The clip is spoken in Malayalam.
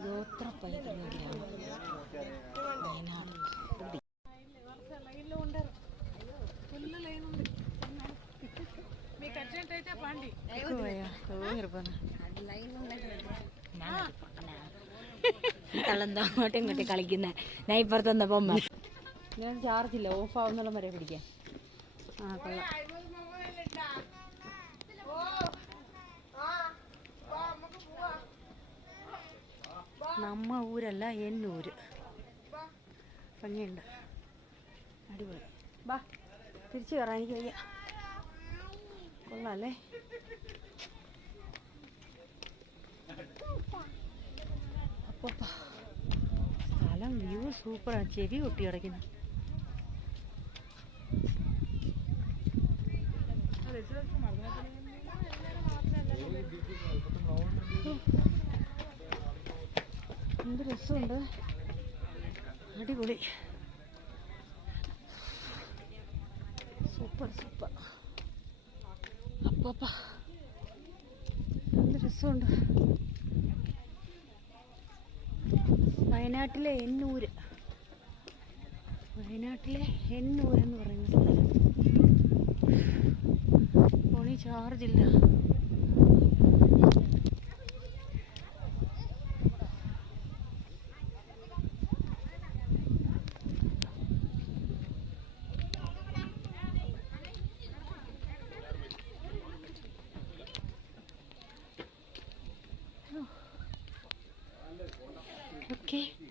ഗോത്ര പൈതൃക ഗ്രാമം വയനാട് തള്ളെന്തോ അങ്ങോട്ടും ഇങ്ങോട്ടും കളിക്കുന്ന ഞാൻ ഇപ്പുറത്ത് വന്നപ്പോ ഞാൻ ചാർജ് ഇല്ല. ഓഫ് ആവുന്നുള്ള വരെ പിടിക്കാൻ ആ കൊള്ളാം. നമ്മ ഊരല്ല എന്നൂര്. ഭംഗിയുണ്ട്. അടിപൊളി. ബാ തിരിച്ചു കയറാൻ എനിക്ക് വയ്യ. കൊള്ളാല്ലേ? അപ്പൊ സ്ഥലം വ്യൂ സൂപ്പറാണ് ചെവി കൊട്ടി കിടക്കുന്നു. എന്ത് രസമുണ്ട്? അടിപൊളി. Super super. അപ്പ എന്ത് രസമുണ്ട്? വയനാട്ടിലെ എന്നൂര് വയനാട്ടിലെ എന്നൂർ सोमवार जिल्हा 이렇게